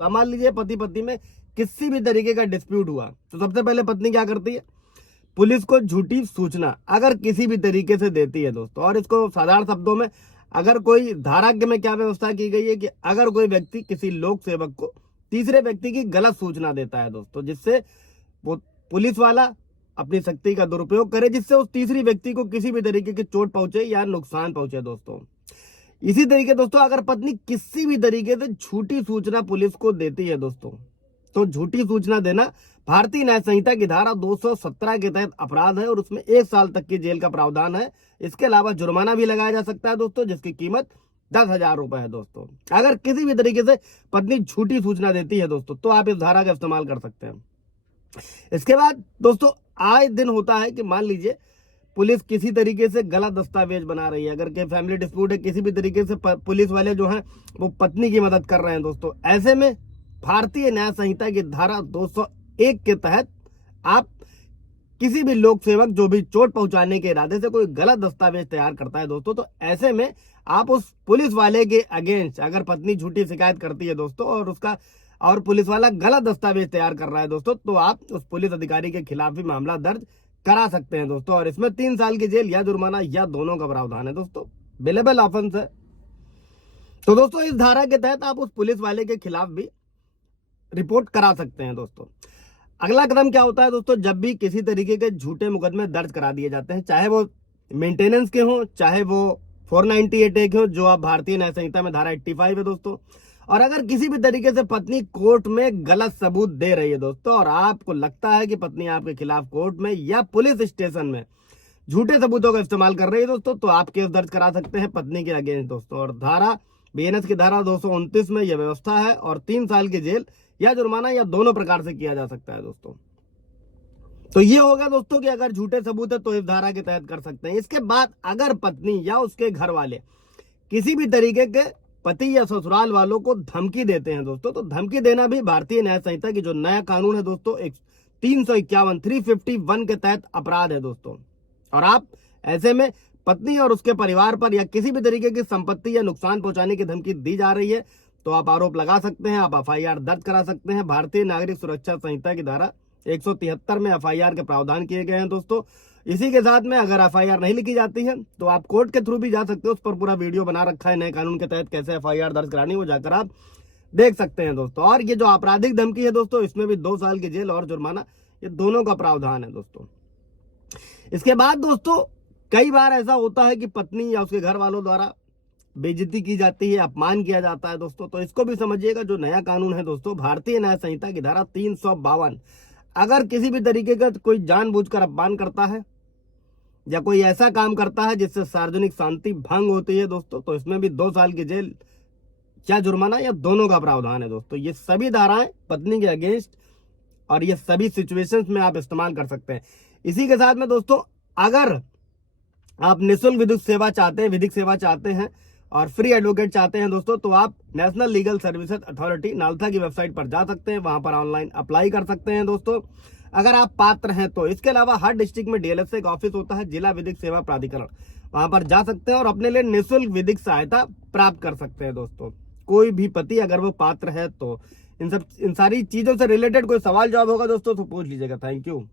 तो मान लीजिए पति पत्नी में किसी भी तरीके का डिस्प्यूट हुआ तो सबसे पहले पत्नी क्या करती है, पुलिस को झूठी सूचना अगर किसी भी तरीके से देती है दोस्तों। और इसको साधारण शब्दों में, अगर कोई धारा में क्या व्यवस्था की गई है कि अगर कोई व्यक्ति किसी लोक सेवक को तीसरे व्यक्ति की गलत सूचना देता है दोस्तों, जिससे वो पुलिस वाला अपनी शक्ति का दुरुपयोग करे, जिससे उस तीसरी व्यक्ति को किसी भी तरीके की चोट पहुंचे या नुकसान पहुंचे दोस्तों। इसी तरीके दोस्तों अगर पत्नी किसी भी तरीके से झूठी सूचना पुलिस को देती है दोस्तों, तो झूठी सूचना देना भारतीय न्याय संहिता की धारा 217 के तहत अपराध है और उसमें 1 साल तक की जेल का प्रावधान है। इसके अलावा जुर्माना भी लगाया जा सकता है दोस्तों, जिसकी कीमत 10,000 रुपए है दोस्तों। अगर किसी भी तरीके से पत्नी झूठी सूचना देती है दोस्तों, तो आप इस धारा का इस्तेमाल कर सकते हैं। इसके बाद दोस्तों आए दिन होता है कि मान लीजिए पुलिस किसी तरीके से गलत दस्तावेज बना रही है, अगर के फैमिली डिस्प्यूट है, किसी भी तरीके से पुलिस वाले जो हैं वो पत्नी की मदद कर रहे हैं दोस्तों। ऐसे में भारतीय न्याय संहिता की धारा 201 के तहत आप किसी भी लोक सेवक जो भी चोट पहुंचाने के इरादे से कोई गलत दस्तावेज तैयार करता है दोस्तों, तो ऐसे में आप उस पुलिस वाले के अगेंस्ट, अगर पत्नी झूठी शिकायत करती है दोस्तों और पुलिस वाला गलत दस्तावेज तैयार कर रहा है दोस्तों, तो आप उस पुलिस अधिकारी के खिलाफ भी मामला दर्ज करा सकते हैं दोस्तों। और इसमें 3 साल की जेल या जुर्माना या दोनों का प्रावधान है दोस्तों। बेलेबल ऑफेंस है। तो दोस्तों इस धारा के तहत आप उस पुलिस वाले के खिलाफ भी रिपोर्ट करा सकते हैं दोस्तों। अगला कदम क्या होता है दोस्तों, जब भी किसी तरीके के झूठे मुकदमे दर्ज करा दिए जाते हैं, चाहे वो मेंटेनेंस के हों, चाहे वो 498 हो, जो आप भारतीय न्याय संहिता में धारा 85 है दोस्तों, और अगर किसी भी तरीके से पत्नी कोर्ट में गलत सबूत दे रही है दोस्तों, और आपको लगता है कि पत्नी आपके खिलाफ कोर्ट में या पुलिस स्टेशन में झूठे सबूतों का इस्तेमाल कर रही है दोस्तों, तो आप केस दर्ज करा सकते हैं पत्नी के अगेंस्ट दोस्तों। और धारा बीएनएस की धारा 229 में यह व्यवस्था है और 3 साल की जेल या जुर्माना या दोनों प्रकार से किया जा सकता है दोस्तों। तो ये होगा दोस्तों कि अगर झूठे सबूत है तो इस धारा के तहत कर सकते हैं। इसके बाद अगर पत्नी या उसके घर वाले किसी भी तरीके के पति या ससुराल वालों को धमकी देते हैं दोस्तों, तो धमकी देना भी भारतीय न्याय संहिता की जो नया कानून है दोस्तों 351 के तहत अपराध है दोस्तों। और आप ऐसे में पत्नी और उसके परिवार पर या किसी भी तरीके की संपत्ति या नुकसान पहुंचाने की धमकी दी जा रही है, तो आप आरोप लगा सकते हैं, आप एफआईआर दर्ज करा सकते हैं। भारतीय नागरिक सुरक्षा संहिता की धारा 173 में एफआईआर के प्रावधान किए गए हैं दोस्तों। इसी के साथ में अगर एफआईआर नहीं लिखी जाती है तो आप कोर्ट के थ्रू भी जा सकते हो, उस पर पूरा वीडियो बना रखा है नए कानून के तहत कैसे एफआईआर दर्ज करानी, वो जाकर आप देख सकते हैं दोस्तों। और ये जो आपराधिक धमकी है दोस्तों, इसमें भी 2 साल की जेल और जुर्माना, ये दोनों का प्रावधान है दोस्तों। इसके बाद दोस्तों कई बार ऐसा होता है कि पत्नी या उसके घर वालों द्वारा बेइज्जती की जाती है, अपमान किया जाता है दोस्तों, तो इसको भी समझिएगा। जो नया कानून है दोस्तों भारतीय न्याय संहिता की धारा 352, अगर किसी भी तरीके का कोई जानबूझकर अपमान करता है या कोई ऐसा काम करता है जिससे सार्वजनिक शांति भंग होती है दोस्तों, तो इसमें भी 2 साल की जेल या जुर्माना या दोनों का प्रावधान है दोस्तों। ये सभी धाराएं पत्नी के अगेंस्ट और ये सभी सिचुएशंस में आप इस्तेमाल कर सकते हैं। इसी के साथ में दोस्तों अगर आप निःशुल्क विधिक सेवा चाहते हैं और फ्री एडवोकेट चाहते हैं दोस्तों, तो आप national legal services authority NALSA की वेबसाइट पर जा सकते हैं, वहां पर ऑनलाइन अप्लाई कर सकते हैं दोस्तों, अगर आप पात्र हैं तो। इसके अलावा हर डिस्ट्रिक्ट में डीएलएफ का ऑफिस होता है, जिला विधिक सेवा प्राधिकरण, वहां पर जा सकते हैं और अपने लिए निःशुल्क विधिक सहायता प्राप्त कर सकते हैं दोस्तों। कोई भी पति अगर वो पात्र है तो इन सारी चीजों से रिलेटेड कोई सवाल जवाब होगा दोस्तों तो पूछ लीजिएगा। Thank you.